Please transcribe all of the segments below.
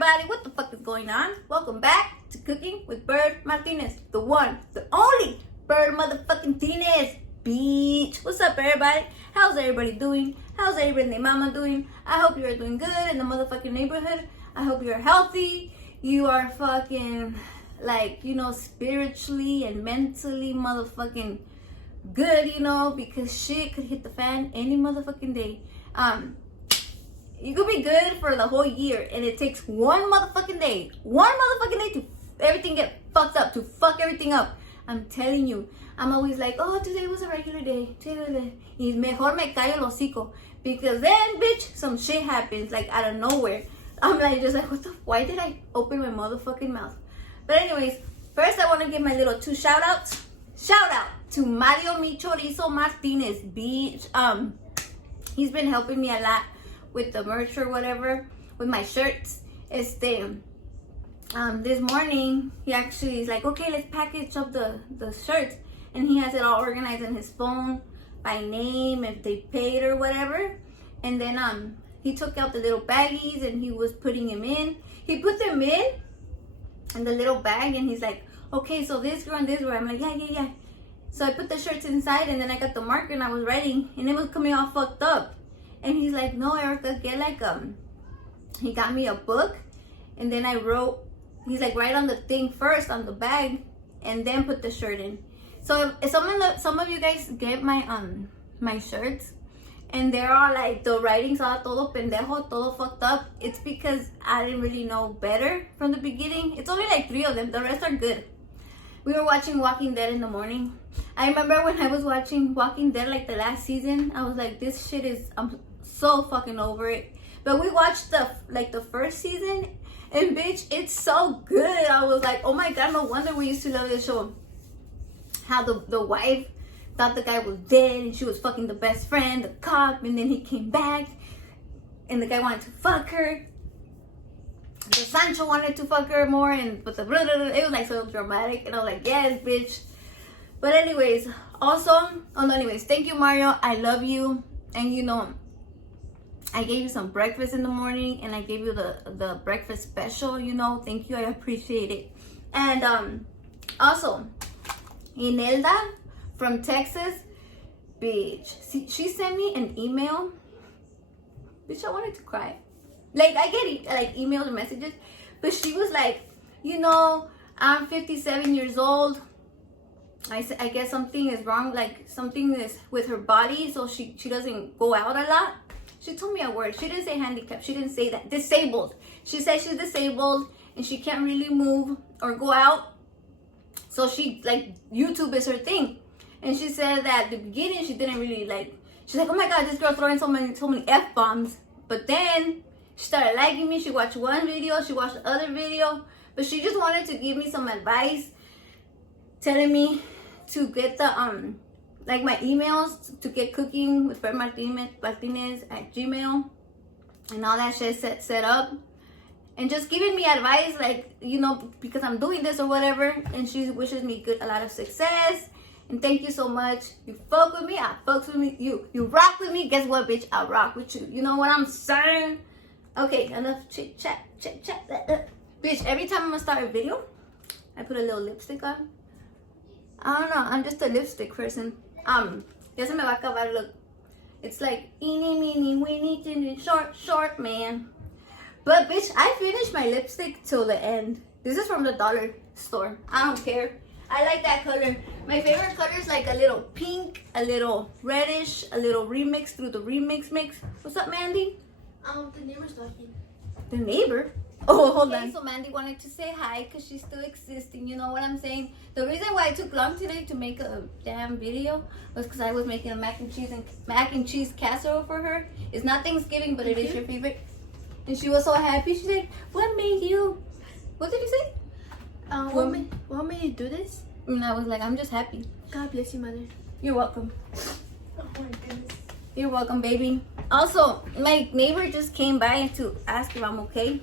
everybody? What the fuck is going on? Welcome back to Cooking with Bird Martinez, the one, the only Bird motherfucking Martinez, bitch. What's up, everybody? How's everybody doing? How's everybody and their mama doing? I hope you're doing good in the motherfucking neighborhood. I hope you're healthy. You are fucking, like, you know, spiritually and mentally motherfucking good, you know, because shit could hit the fan any motherfucking day. You could be good for the whole year, and it takes one motherfucking day to everything get fucked up, to fuck everything up. I'm telling you, I'm always like, oh, today was a regular day. Y mejor me callo el hocico, because then, bitch, some shit happens, like, out of nowhere. I'm like, just like, why did I open my motherfucking mouth? But anyways, first I want to give my little two shout outs. Shout out to Mario Mi Chorizo Martinez, bitch. He's been helping me a lot with the merch or whatever, with my shirts. This morning, he actually is like, okay, let's package up the shirts. And he has it all organized in his phone by name, if they paid or whatever. And then he took out the little baggies and he was putting them in. He put them in the little bag and he's like, okay, so this girl and this girl. I'm like, yeah. So I put the shirts inside and then I got the marker and I was writing and it was coming all fucked up. And he's like, no, Erica, get like he got me a book and then I wrote, he's like, write on the thing first on the bag and then put the shirt in. So if some of you guys get my shirts and there are like the writings all todo pendejo, todo fucked up, it's because I didn't really know better from the beginning. It's only like 3 of them, the rest are good. We were watching Walking Dead in the morning. I remember when I was watching Walking Dead like the last season, I was like, this shit is, I'm so fucking over it. But we watched the first season and bitch, it's so good. I was like, oh my god, no wonder we used to love this show. How the wife thought the guy was dead and she was fucking the best friend, the cop, and then he came back and the guy wanted to fuck her. The Sancho wanted to fuck her more, it was like so dramatic, and I was like, yes, bitch. But anyways, thank you, Mario. I love you. And you know, I gave you some breakfast in the morning and I gave you the breakfast special, you know. Thank you, I appreciate it. And also, Inelda from Texas, bitch, she sent me an email. Bitch, I wanted to cry. Like, I get like emails and messages, but she was like, you know, I'm 57 years old. I guess something is wrong, like something is with her body, so she doesn't go out a lot. She told me a word. She didn't say handicapped. She didn't say that. Disabled. She said she's disabled and she can't really move or go out. So she, like, YouTube is her thing. And she said that at the beginning she didn't really like, she's like, oh my god, this girl throwing so many F-bombs. But then she started liking me. She watched one video, she watched the other video, but she just wanted to give me some advice, telling me to get the like my emails, to get Cooking with Bird Martinez at Gmail and all that shit set up, and just giving me advice, like, you know, because I'm doing this or whatever. And she wishes me a lot of success. And thank you so much. You fuck with me, I fucks with me. You rock with me. Guess what, bitch? I rock with you. You know what I'm saying? Okay, enough chit chat. Bitch, every time I'm gonna start a video, I put a little lipstick on. I don't know, I'm just a lipstick person. Ya se me va a acabar, look. It's like, eeny, meeny, weeny, teeny, short, man. But bitch, I finished my lipstick till the end. This is from the dollar store. I don't care. I like that color. My favorite color is like a little pink, a little reddish, a little remix through the remix mix. What's up, Mandy? The neighbor's talking. The neighbor? Oh, hold on. So Mandy wanted to say hi because she's still existing. You know what I'm saying? The reason why it took long today to make a damn video was because I was making a mac and cheese casserole for her. It's not Thanksgiving, but it is your favorite. And she was so happy. She's like, what made you? What did you say? What made you do this? And I was like, I'm just happy. God bless you, mother. You're welcome. Oh my goodness. You're welcome, baby. Also, my neighbor just came by to ask if I'm okay.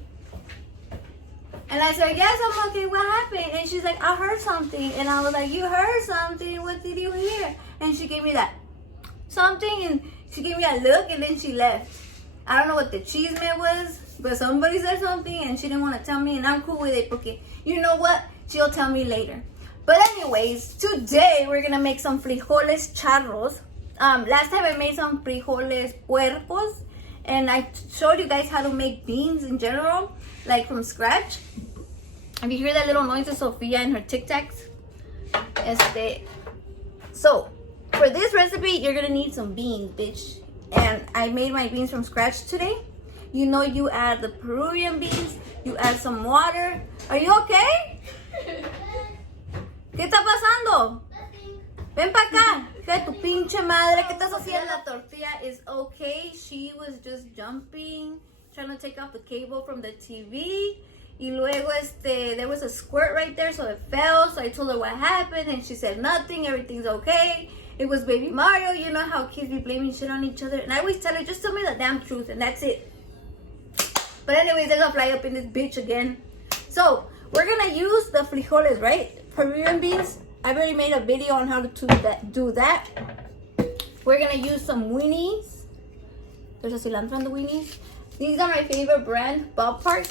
And I said, yes, I'm okay. What happened? And she's like, I heard something. And I was like, you heard something? What did you hear? And she gave me that something, and she gave me a look, and then she left. I don't know what the cheese meant was, but somebody said something and she didn't want to tell me, and I'm cool with it because you know what? She'll tell me later. But anyways, today we're gonna make some frijoles charros. Last time I made some frijoles puercos, and I showed you guys how to make beans in general, like from scratch. If you hear that little noise of Sophia and her Tic Tacs, so for this recipe, you're gonna need some beans, bitch. And I made my beans from scratch today. You know, you add the Peruvian beans, you add some water. Are you okay? ¿Qué está pasando? Ven pa' acá. Que tu pinche madre, ¿qué estás haciendo? La tortilla is okay. She was just jumping, trying to take off the cable from the TV. Y luego, there was a squirt right there, so it fell. So I told her what happened, and she said nothing. Everything's okay. It was baby Mario. You know how kids be blaming shit on each other. And I always tell her, just tell me the damn truth, and that's it. But anyways, they're gonna fly up in this bitch again. So we're gonna use the frijoles, right? Peruvian beans. I've already made a video on how to do that. We're gonna use some winnies. There's a cilantro on the winnies. These are my favorite brand, Ballpark.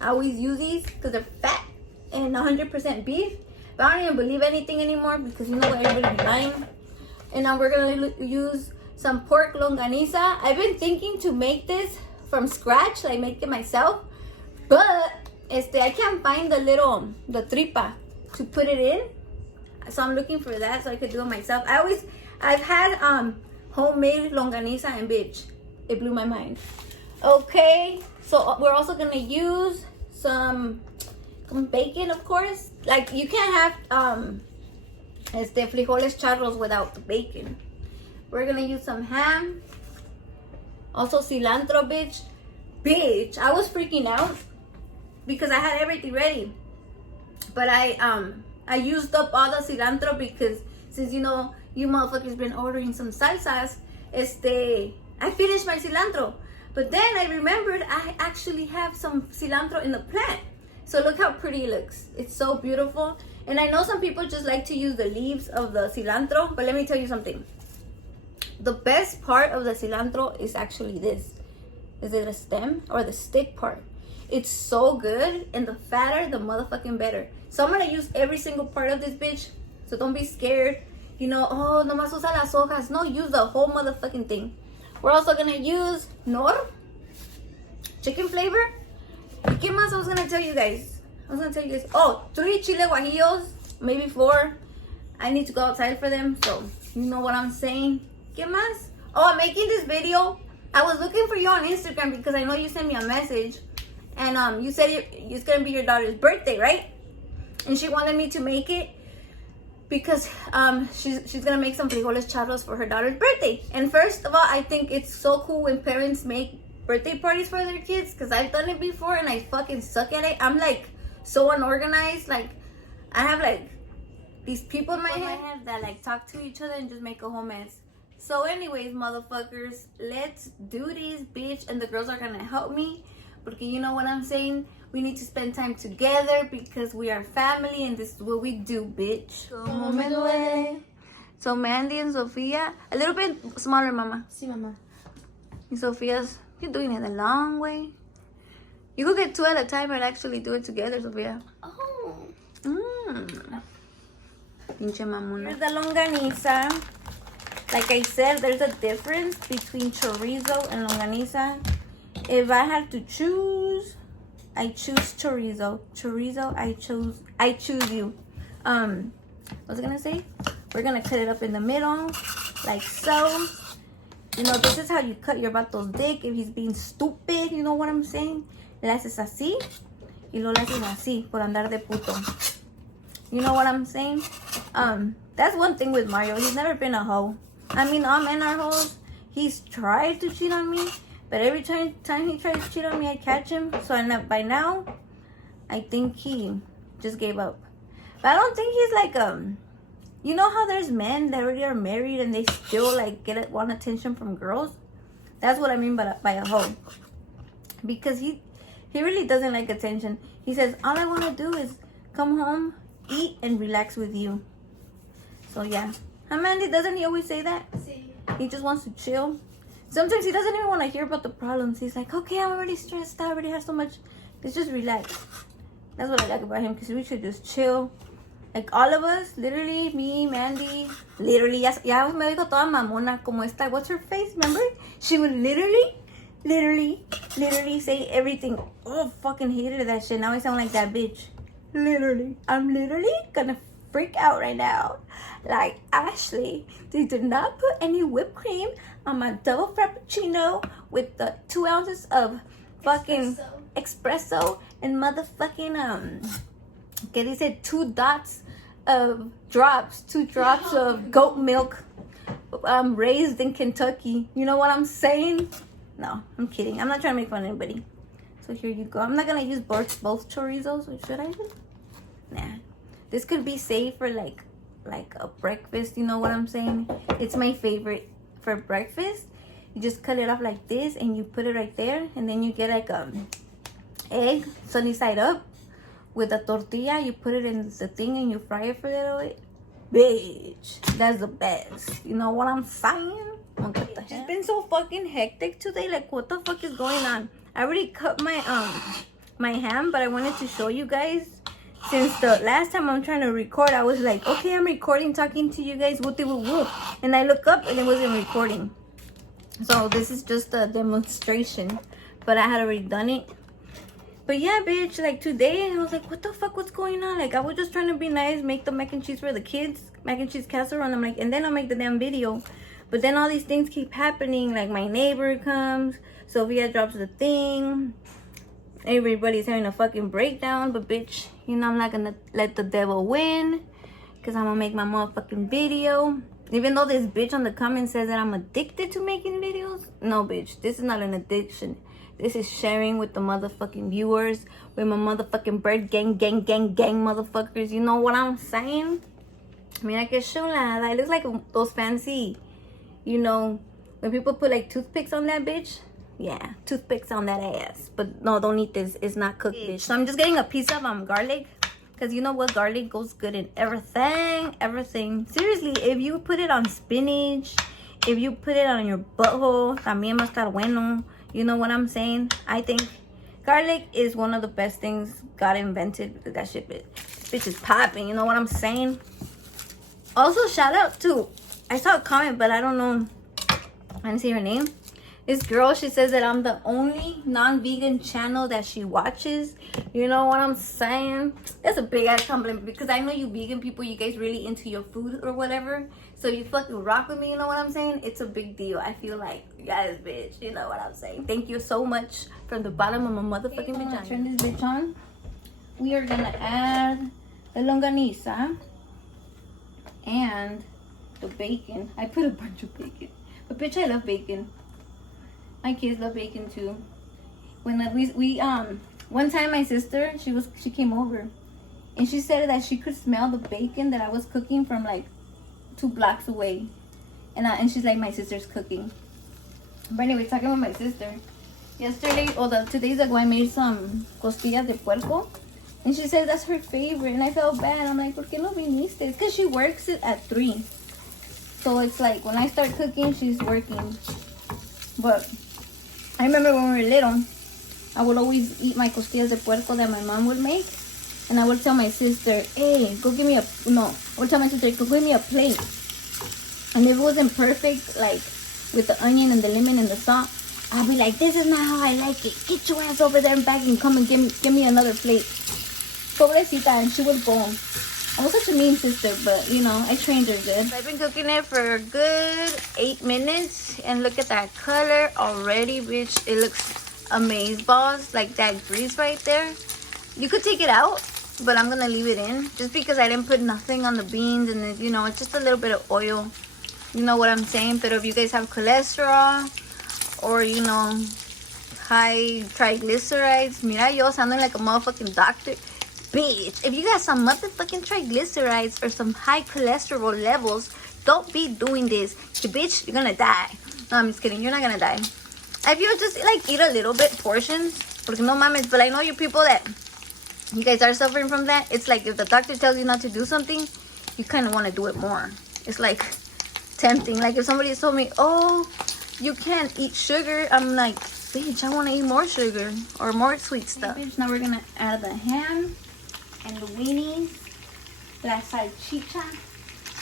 I always use these because they're fat and 100% beef. But I don't even believe anything anymore because you know what, everybody's lying. And now we're gonna use some pork longaniza. I've been thinking to make this from scratch, like make it myself. But I can't find the tripa to put it in. So I'm looking for that so I could do it myself. I've had homemade longaniza and bitch, it blew my mind. Okay, so we're also gonna use some bacon, of course. Like you can't have frijoles charros without the bacon. We're gonna use some ham. Also cilantro, bitch. I was freaking out because I had everything ready, but I used up all the cilantro because since you know you motherfuckers been ordering some salsas, I finished my cilantro. But then I remembered I actually have some cilantro in the plant. So look how pretty it looks. It's so beautiful. And I know some people just like to use the leaves of the cilantro, but let me tell you something. The best part of the cilantro is actually this. Is it the stem or the stick part? It's so good, and the fatter, the motherfucking better. So I'm gonna use every single part of this bitch. So don't be scared. You know, oh, nomás usa las hojas. No, use the whole motherfucking thing. We're also gonna use nor, chicken flavor. ¿Y qué más I was gonna tell you guys? Oh, 3 chile guajillos, maybe 4. I need to go outside for them, so you know what I'm saying. ¿Qué más? Oh, I'm making this video. I was looking for you on Instagram because I know you sent me a message. And you said it's gonna be your daughter's birthday, right? And she wanted me to make it because she's gonna make some frijoles charros for her daughter's birthday. And first of all, I think it's so cool when parents make birthday parties for their kids because I've done it before and I fucking suck at it. I'm like so unorganized. Like I have like these people in my head that like talk to each other and just make a whole mess. So anyways, motherfuckers, let's do this, bitch. And the girls are gonna help me because you know what I'm saying? We need to spend time together because we are family and this is what we do, bitch. So Mandy and Sophia, a little bit smaller, mama. Sí, mamá. And Sophia's, you're doing it the long way. You could get 2 at a time and actually do it together, Sophia. Oh. Pinche mamona. Here's the longaniza. Like I said, there's a difference between chorizo and longaniza. If I had to choose, I choose chorizo. Chorizo, I choose you. What was I gonna say? We're gonna cut it up in the middle, like so. You know, this is how you cut your vato's dick if he's being stupid. You know what I'm saying? Le haces así, y lo haces así, por andar de puto. You know what I'm saying? That's one thing with Mario. He's never been a hoe. I mean, all men are hoes. He's tried to cheat on me, but every time he tries to cheat on me, I catch him. So by now, I think he just gave up. But I don't think he's like you know how there's men that already are married and they still like want attention from girls? That's what I mean by a hoe. Because he really doesn't like attention. He says, all I want to do is come home, eat, and relax with you. So yeah. Huh, Mandy? Doesn't he always say that? Sí. He just wants to chill. Sometimes he doesn't even want to hear about the problems. He's like, okay, I'm already stressed out. I already have so much. Let's just relax. That's what I like about him, because we should just chill. Like all of us, literally, me, Mandy, literally, ya me dijo toda mamona, como esta, what's her face, remember? She would literally say everything. Oh, fucking hated that shit. Now I sound like that bitch. Literally. I'm literally gonna freak out right now. Like, Ashley, they did not put any whipped cream on my double frappuccino with the 2 ounces of fucking espresso and motherfucking, que dice 2 drops of goat milk, raised in Kentucky. You know what I'm saying? No, I'm kidding. I'm not trying to make fun of anybody. So here you go. I'm not gonna use both chorizos. Or should I do? Nah. This could be safe for like a breakfast. You know what I'm saying? It's my favorite for breakfast. You just cut it off like this and you put it right there, and then you get like egg sunny side up with a tortilla. You put it in the thing and you fry it for a little bit. Bitch, that's the best. You know what I'm saying? It's been so fucking hectic today. Like, what the fuck is going on? I already cut my my ham, but I wanted to show you guys. Since the last time I'm trying to record, I was like, okay, I'm recording, talking to you guys, whoop whoop whoop, and I look up and it wasn't recording. So this is just a demonstration, but I had already done it. But yeah, bitch, like today, I was like, what the fuck, what's going on? Like, I was just trying to be nice, make the mac and cheese for the kids, mac and cheese casserole, and I'm like, and then I'll make the damn video. But then all these things keep happening, like my neighbor comes, Sophia drops the thing, everybody's having a fucking breakdown. But bitch, you know I'm not gonna let the devil win, because I'm gonna make my motherfucking video. Even though this bitch on the comment says that I'm addicted to making videos, no bitch, this is not an addiction. This is sharing with the motherfucking viewers, with my motherfucking bird gang motherfuckers. You know what I'm saying? Mira que chula. It looks like those fancy, you know, when people put like toothpicks on that bitch. Yeah, toothpicks on that ass. But no, don't eat this. It's not cooked, bitch. So I'm just getting a piece of garlic, because you know what? Garlic goes good in everything. Seriously, if you put it on spinach, if you put it on your butthole, también va a estar bueno. You know what I'm saying? I think garlic is one of the best things God invented. That shit, bitch is popping. You know what I'm saying? Also, shout out to, I saw a comment, but I don't know. I didn't see her name. This girl, she says that I'm the only non-vegan channel that she watches. You know what I'm saying? That's a big ass compliment, because I know you vegan people, you guys really into your food or whatever. So you fucking rock with me, you know what I'm saying? It's a big deal. I feel like, yes, bitch, you know what I'm saying? Thank you so much from the bottom of my motherfucking vagina. Turn this bitch on. We are gonna add the longaniza and the bacon. I put a bunch of bacon, but bitch, I love bacon. My kids love bacon too. When we one time my sister, she came over, and she said that she could smell the bacon that I was cooking from like 2 blocks away, and she's like, my sister's cooking. But anyway, talking about my sister, yesterday today's ago, I made some costillas de puerco, and she said that's her favorite, and I felt bad. I'm like, ¿por qué no viniste? It's because she works it at 3, so it's like when I start cooking, she's working. But I remember when we were little, I would always eat my costillas de puerco that my mom would make, and I would tell my sister, hey, go give me I would tell my sister, go give me a plate. And if it wasn't perfect, like with the onion and the lemon and the salt, I'll be like, this is not how I like it. Get your ass over there and back and come and give me another plate. Pobrecita, and she would go. I was such a mean sister, but you know, I trained her good. I've been cooking it for a good 8 minutes, and look at that color already, bitch. It looks amazeballs, like that grease right there. You could take it out, but I'm gonna leave it in just because I didn't put nothing on the beans, and you know, it's just a little bit of oil. You know what I'm saying? But if you guys have cholesterol or you know, high triglycerides, mira, yo sounding like a motherfucking doctor. Bitch, if you got some motherfucking triglycerides or some high cholesterol levels, don't be doing this. Bitch, you're gonna die. No, I'm just kidding. You're not gonna die. If you just like eat a little bit portions, porque no mames, but I know you people that you guys are suffering from that. It's like if the doctor tells you not to do something, you kind of want to do it more. It's like tempting. Like if somebody told me, oh, you can't eat sugar. I'm like, bitch, I want to eat more sugar or more sweet stuff. Hey, bitch, now we're gonna add the ham and the weenies, la salchicha.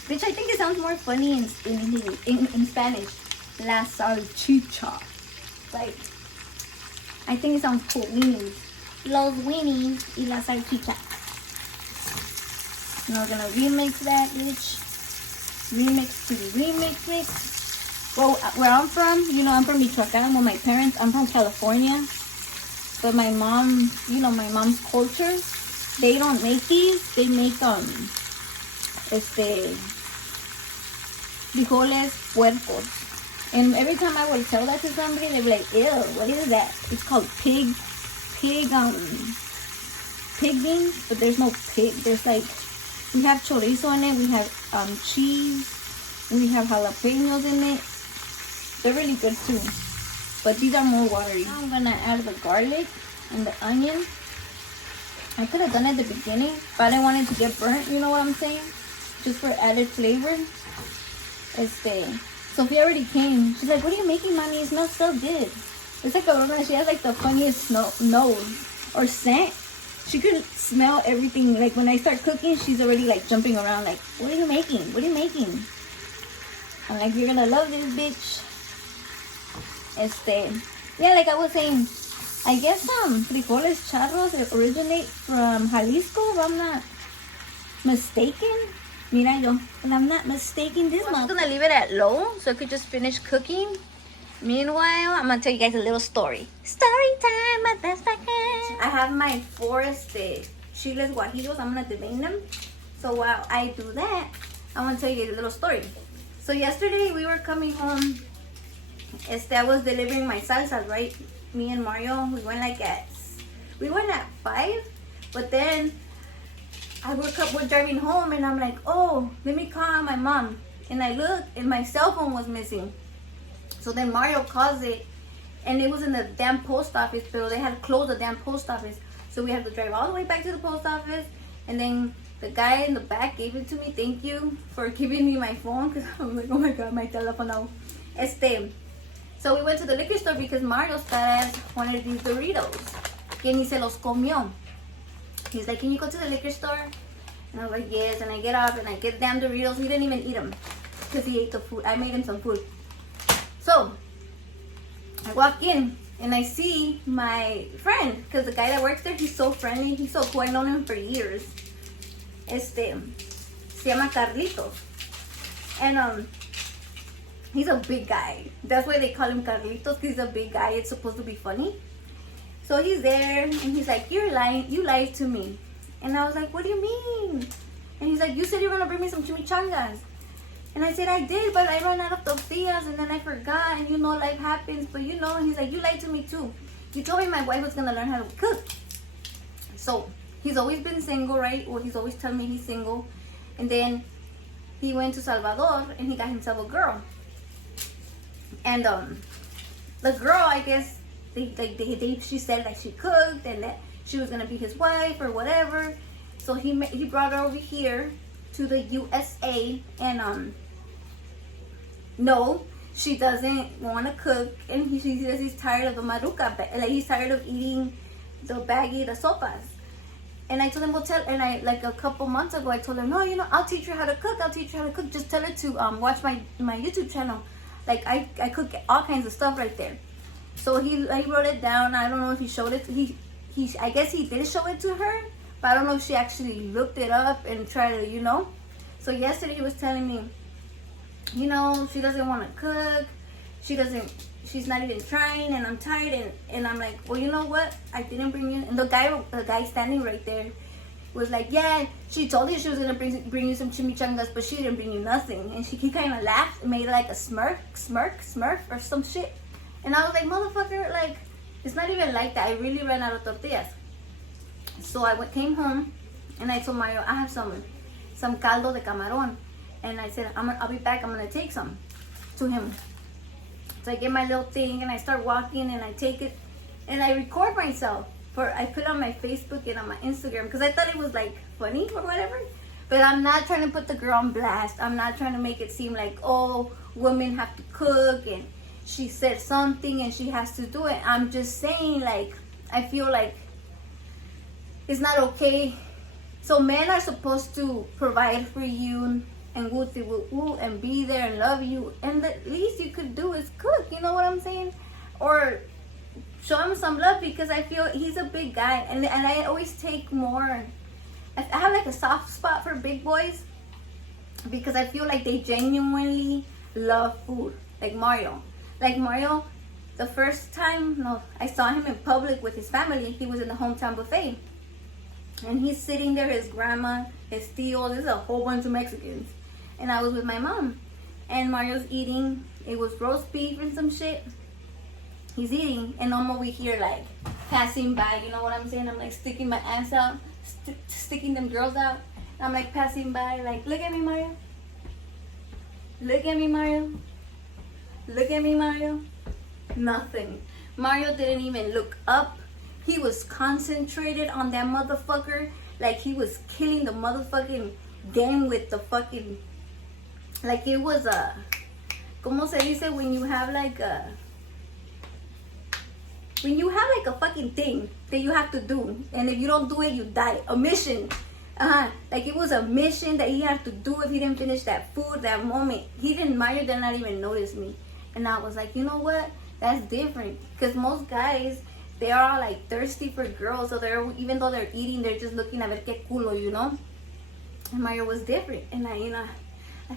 Bitch, I think it sounds more funny in Spanish. La salchicha. Like, I think it sounds cool. Weenies. Los weenies y la salchicha. Now we're gonna remix that, bitch. Remix to remix it. Well, where I'm from, you know, I'm from Michoacan with my parents. I'm from California. But my mom, you know, my mom's culture, they don't make these. They make, frijoles puercos. And every time I would tell that to somebody, they'd be like, ew, what is that? It's called pig beans, but there's no pig. There's like, we have chorizo in it, we have cheese, we have jalapenos in it. They're really good too, but these are more watery. Now I'm gonna add the garlic and the onion. I could have done it at the beginning, but I didn't want it to get burnt, you know what I'm saying? Just for added flavor. Sophia already came. She's like, what are you making, mommy? It smells so good. It's like she has like the funniest nose or scent. She could smell everything. Like when I start cooking, she's already like jumping around like, what are you making? What are you making? I'm like, you're gonna love this, bitch. Yeah, like I was saying, I guess frijoles charros originate from Jalisco, if I'm not mistaken. Mira yo, if I'm not mistaken, this one. I'm gonna leave it at low so it could just finish cooking. Meanwhile, I'm gonna tell you guys a little story. Story time, my best I can. I have my 4 chiles guajillos. I'm gonna devein them. So while I do that, I want to tell you guys a little story. So yesterday we were coming home. I was delivering my salsas, right? Me and Mario, we went at 5, but then we're driving home and I'm like, oh, let me call my mom. And I look and my cell phone was missing. So then Mario calls it and it was in the damn post office, but they had closed the damn post office. So we had to drive all the way back to the post office, and then the guy in the back gave it to me. Thank you for giving me my phone, because I'm like, oh my god, my telephone. So we went to the liquor store because Mario's fat ass wanted these Doritos. Y ni se los comió. He's like, can you go to the liquor store? And I was like, yes. And I get up and I get damn Doritos. He didn't even eat them because he ate the food. I made him some food. So I walk in and I see my friend, because the guy that works there, he's so friendly. He's so cool. I've known him for years. Se llama Carlitos. And he's a big guy. That's why they call him Carlitos, because he's a big guy. It's supposed to be funny. So he's there and he's like, you're lying. You lied to me. And I was like, what do you mean? And he's like, you said you were going to bring me some chimichangas. And I said, I did, but I ran out of tortillas and then I forgot. And you know, life happens. But you know, and he's like, you lied to me too. You told me my wife was going to learn how to cook. So he's always been single, right? Well, he's always telling me he's single. And then he went to Salvador and he got himself a girl. And the girl, I guess, she said that she cooked and that she was gonna be his wife or whatever. So he brought her over here to the USA, and no, she doesn't want to cook, and she says he's tired of the maruca, like he's tired of eating the baggy, the sopas. And I told him, well, like a couple months ago, I told her, no, you know, I'll teach her how to cook. Just tell her to watch my YouTube channel. Like I cook all kinds of stuff right there. So he wrote it down. I don't know if he showed it. I guess he did show it to her, but I don't know if she actually looked it up and tried to, you know. So yesterday he was telling me, you know, she doesn't want to cook. She's not even trying, and I'm tired. And I'm like, well, you know what? I didn't bring you. And the guy standing right there was like, yeah, she told you she was gonna bring you some chimichangas, but she didn't bring you nothing. And he kind of laughed and made like a smirk or some shit. And I was like, motherfucker, like, it's not even like that. I really ran out of tortillas. So I came home and I told Mario, I have some caldo de camarón. And I said, I'll be back. I'm gonna take some to him. So I get my little thing and I start walking and I take it and I record myself. I put it on my Facebook and on my Instagram because I thought it was like funny or whatever. But I'm not trying to put the girl on blast. I'm not trying to make it seem like, oh, women have to cook she said something and she has to do it. I'm just saying, like, I feel like it's not okay. So men are supposed to provide for you and woo and be there and love you, and the least you could do is cook, you know what I'm saying? Or show him some love, because I feel he's a big guy, and I always take more. I have like a soft spot for big boys because I feel like they genuinely love food. Like Mario, the first time I saw him in public with his family, he was in the hometown buffet, and he's sitting there, his grandma, his tío, there's a whole bunch of Mexicans, and I was with my mom, and Mario's eating. It was roast beef and some shit. He's eating, and I'm over here like passing by, you know what I'm saying? I'm like sticking my ass out, sticking them girls out. I'm like passing by, like, look at me, Mario. Look at me, Mario. Look at me, Mario. Nothing. Mario didn't even look up. He was concentrated on that motherfucker, like he was killing the motherfucking game with the fucking, like it was a, ¿cómo se dice when you have like a, fucking thing that you have to do, and if you don't do it, you die. A mission. Like it was a mission that he had to do if he didn't finish that food that moment. Mario did not even notice me. And I was like, you know what? That's different. Because most guys, they are all like thirsty for girls. So even though they're eating, they're just looking a ver qué culo, you know? And Mario was different. And I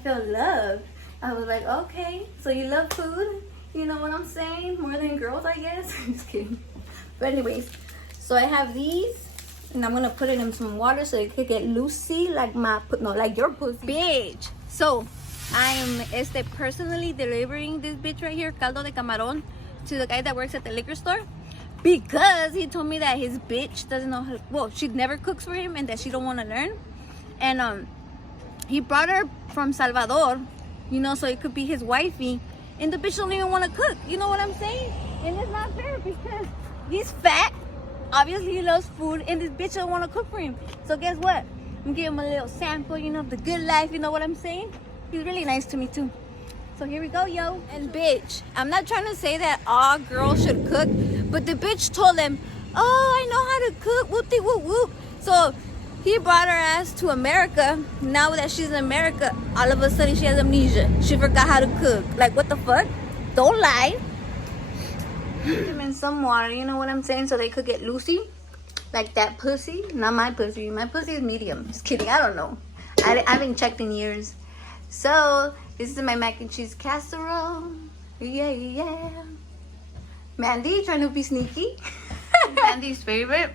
felt love. I was like, okay, so you love food? You know what I'm saying? More than girls, I guess. Just kidding. But anyways, so I have these, and I'm gonna put it in some water so it could get loosey, like your pussy. Bitch. So I'm personally delivering this bitch right here, caldo de camarón, to the guy that works at the liquor store, because he told me that his bitch doesn't know how. Well, she never cooks for him, and that she don't want to learn. And he brought her from Salvador, you know, so it could be his wifey. And the bitch don't even want to cook. You know what I'm saying? And it's not fair because he's fat. Obviously, he loves food. And this bitch don't want to cook for him. So guess what? I'm giving him a little sample, you know, of the good life. You know what I'm saying? He's really nice to me, too. So here we go, yo. And bitch, I'm not trying to say that all girls should cook. But the bitch told him, oh, I know how to cook. Whoop-de whoop whoop. So he brought her ass to America. Now that she's in America, all of a sudden she has amnesia. She forgot how to cook. Like, what the fuck? Don't lie. Put them in some water, you know what I'm saying? So they could get loosey. Like that pussy. Not my pussy. My pussy is medium. Just kidding. I don't know. I haven't checked in years. So this is my mac and cheese casserole. Yeah. Mandy, trying to be sneaky. Mandy's favorite.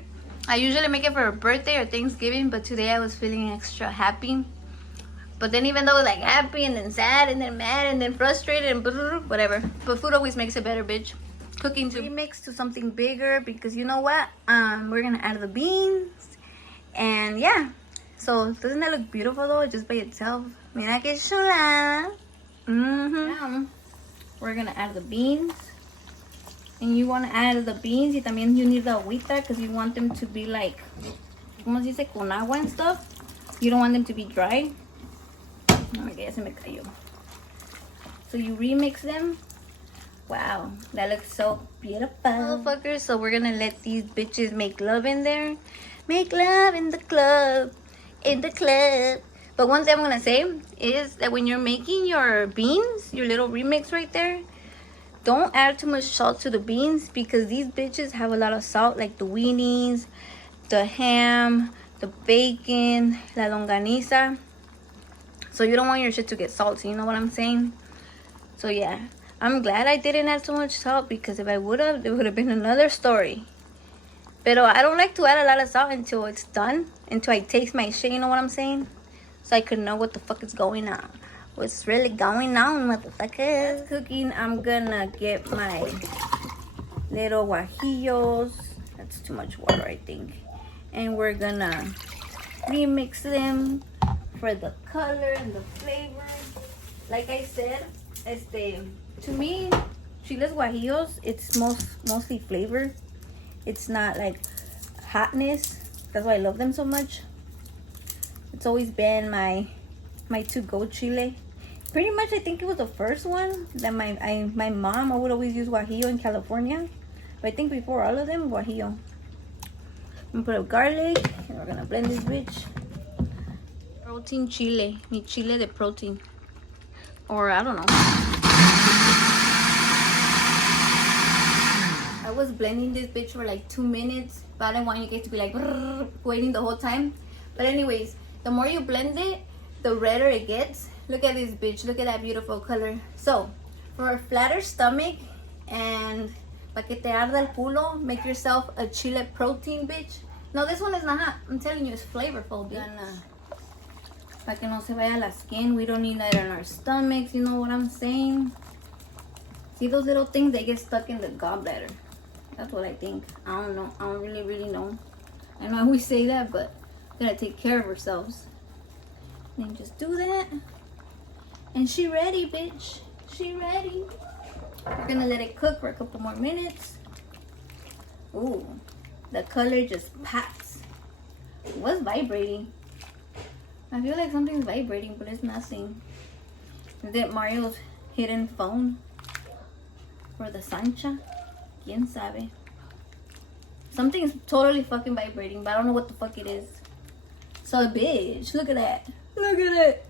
I usually make it for her birthday or Thanksgiving, but today I was feeling extra happy. But then even though I was like happy and then sad and then mad and then frustrated and whatever. But food always makes it better, bitch. Cooking to remix to something bigger, because you know what? We're gonna add the beans. And yeah. So doesn't that look beautiful though, just by itself? Mira que chula. Now we're gonna add the beans. And you want to add the beans, y también you need the agüita, because you want them to be like, ¿cómo se dice? Con agua and stuff. You don't want them to be dry. Oh my God, ya se me cayó. So you remix them. Wow, that looks so beautiful. Motherfuckers, so we're gonna let these bitches make love in there. Make love in the club. In the club. But one thing I'm gonna say is that when you're making your beans, your little remix right there, don't add too much salt to the beans, because these bitches have a lot of salt, like the winnies, the ham, the bacon, la longaniza. So you don't want your shit to get salty, you know what I'm saying? So yeah, I'm glad I didn't add so much salt, because if I would have, it would have been another story. Pero I don't like to add a lot of salt until it's done, until I taste my shit, you know what I'm saying? So I could know what the fuck is going on. What's really going on, motherfuckers? Cooking, I'm gonna get my little guajillos. That's too much water, I think. And we're gonna remix them for the color and the flavor. Like I said, to me, chiles guajillos, it's mostly flavor. It's not like hotness. That's why I love them so much. It's always been my to-go chile. pretty much I think it was the first one that my mom, I would always use Guajillo in California. But I think before all of them, Guajillo. I'm gonna put up garlic and we're gonna blend this bitch. Protein chile. Mi chile de protein. Or I don't know. I was blending this bitch for like 2 minutes, but I didn't want you guys to be like waiting the whole time. But anyways, the more you blend it, the redder it gets. Look at this bitch. Look at that beautiful color. So, for a flatter stomach and pa que te arda el culo, make yourself a chile protein, bitch. No, this one is not hot. I'm telling you, it's flavorful, bitch. Pa que no se vaya la skin. We don't need that in our stomachs. You know what I'm saying? See those little things? They get stuck in the gallbladder. That's what I think. I don't know. I don't really know. I know we say that, but we gotta take care of ourselves. Then just do that. And she ready, bitch. She ready. We're gonna let it cook for a couple more minutes. Ooh, the color just pops. What's vibrating? I feel like something's vibrating, but it's nothing. Is it Mario's hidden phone? Or the Sancha? Quien sabe? Something's totally fucking vibrating, but I don't know what the fuck it is. So, bitch, look at that. Look at it.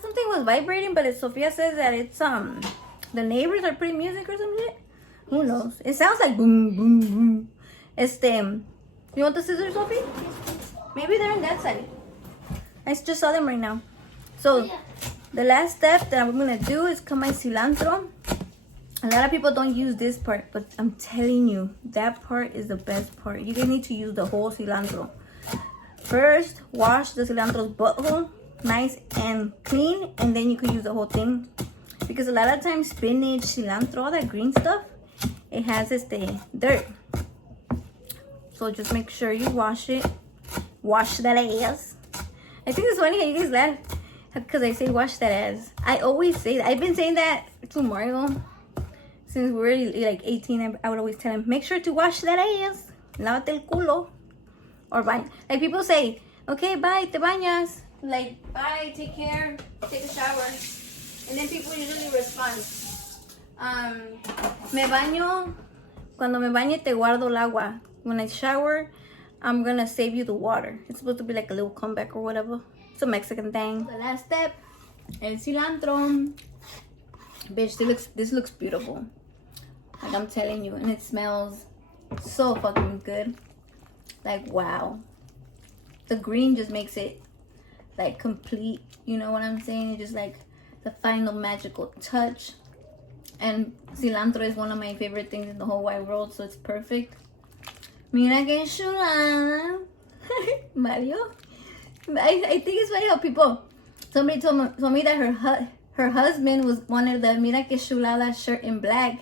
Something was vibrating, but Sophia says that it's the neighbors are playing music or some shit. Who knows? It sounds like boom, boom, boom. You want the scissors, Sophie? Maybe they're on that side. I just saw them right now. So, the last step that I'm gonna do is cut my cilantro. A lot of people don't use this part, but I'm telling you, that part is the best part. You guys need to use the whole cilantro. First, wash the cilantro's butthole nice and clean, and then you can use the whole thing. Because a lot of times, spinach, cilantro, all that green stuff, it has dirt. So just make sure you wash it. Wash that ass. I think it's funny how you guys laugh because I say wash that ass. I always say that. I've been saying that to Mario since we were like 18. I would always tell him, make sure to wash that ass. Lávate el culo. Or bye. Like people say, okay, bye, te bañas. Like, bye, take care, take a shower. And then people usually respond, me baño, cuando me bañe te guardo el agua. When I shower, I'm gonna save you the water. It's supposed to be like a little comeback or whatever. It's a Mexican thing. The last step, el cilantro. Bitch, this looks beautiful. Like I'm telling you, and it smells so fucking good. Like, wow. The green just makes it like complete, you know what I'm saying? It's just like the final magical touch. And cilantro is one of my favorite things in the whole wide world, so it's perfect. Mira que chula. Mario. I think it's funny how somebody told me that her husband wanted the Mira que chulada shirt in black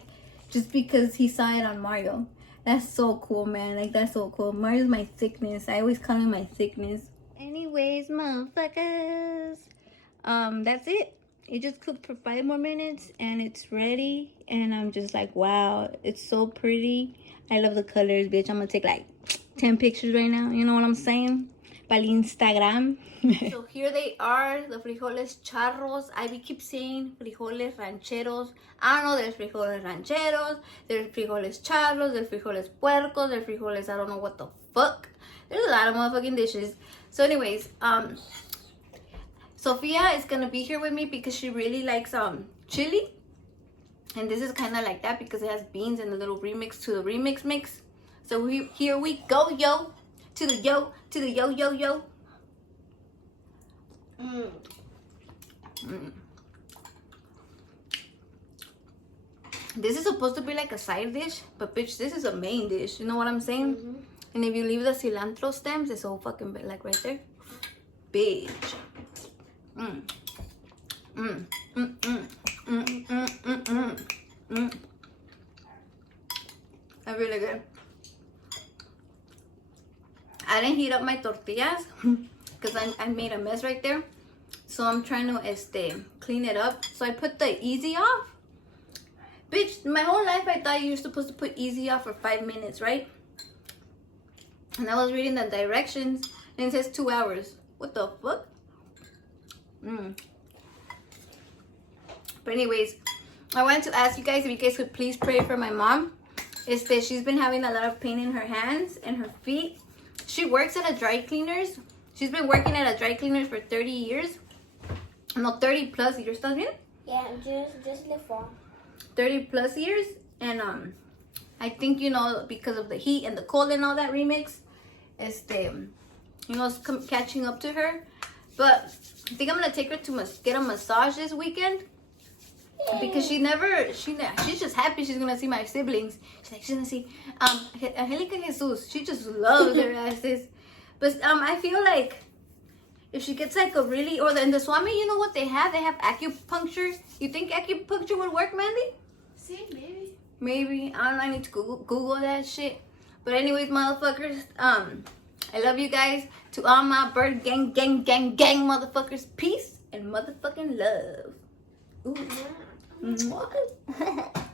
just because he saw it on Mario. That's so cool, man. Like, that's so cool. Mario's my thickness. I always call him my thickness. Anyways, motherfuckers, that's it. It just cooked for 5 more minutes and it's ready. And I'm just like, wow, it's so pretty. I love the colors, bitch. I'm gonna take like 10 pictures right now. You know what I'm saying? Para el Instagram. So here they are, the frijoles charros. I keep saying frijoles rancheros. I don't know, there's frijoles rancheros, there's frijoles charros, there's frijoles puercos, there's frijoles, I don't know what the fuck. There's a lot of motherfucking dishes. So anyways, Sophia is gonna be here with me because she really likes chili. And this is kind of like that because it has beans and a little remix to the remix mix. So here we go, yo. To the yo, yo. This is supposed to be like a side dish, but bitch, this is a main dish. You know what I'm saying? Mm-hmm. And if you leave the cilantro stems, it's all fucking like right there. Bitch. That's really good. I didn't heat up my tortillas because I made a mess right there. So I'm trying to clean it up. So I put the easy off. Bitch, my whole life I thought you were supposed to put easy off for 5 minutes, right? And I was reading the directions and it says 2 hours. What the fuck? But anyways, I wanted to ask you guys if you guys could please pray for my mom. She's been having a lot of pain in her hands and her feet. She works at a dry cleaners. She's been working at a dry cleaners for 30 years. No, 30 plus years, ¿estás bien? Yeah, just the fall. 30 plus years. And I think, you know, because of the heat and the cold and all that remix, you know, it's catching up to her. But I think I'm gonna take her to get a massage this weekend. Because she's just happy she's gonna see my siblings. She's gonna see Angelica and Jesus. She just loves their asses. But I feel like if she gets like a really, in the Swami, you know what they have? They have acupuncture. You think acupuncture would work, Mandy? See, maybe. Maybe. I don't know. I need to Google that shit. But anyways, motherfuckers, I love you guys. To all my bird gang motherfuckers, peace and motherfucking love. Ooh. Mwah.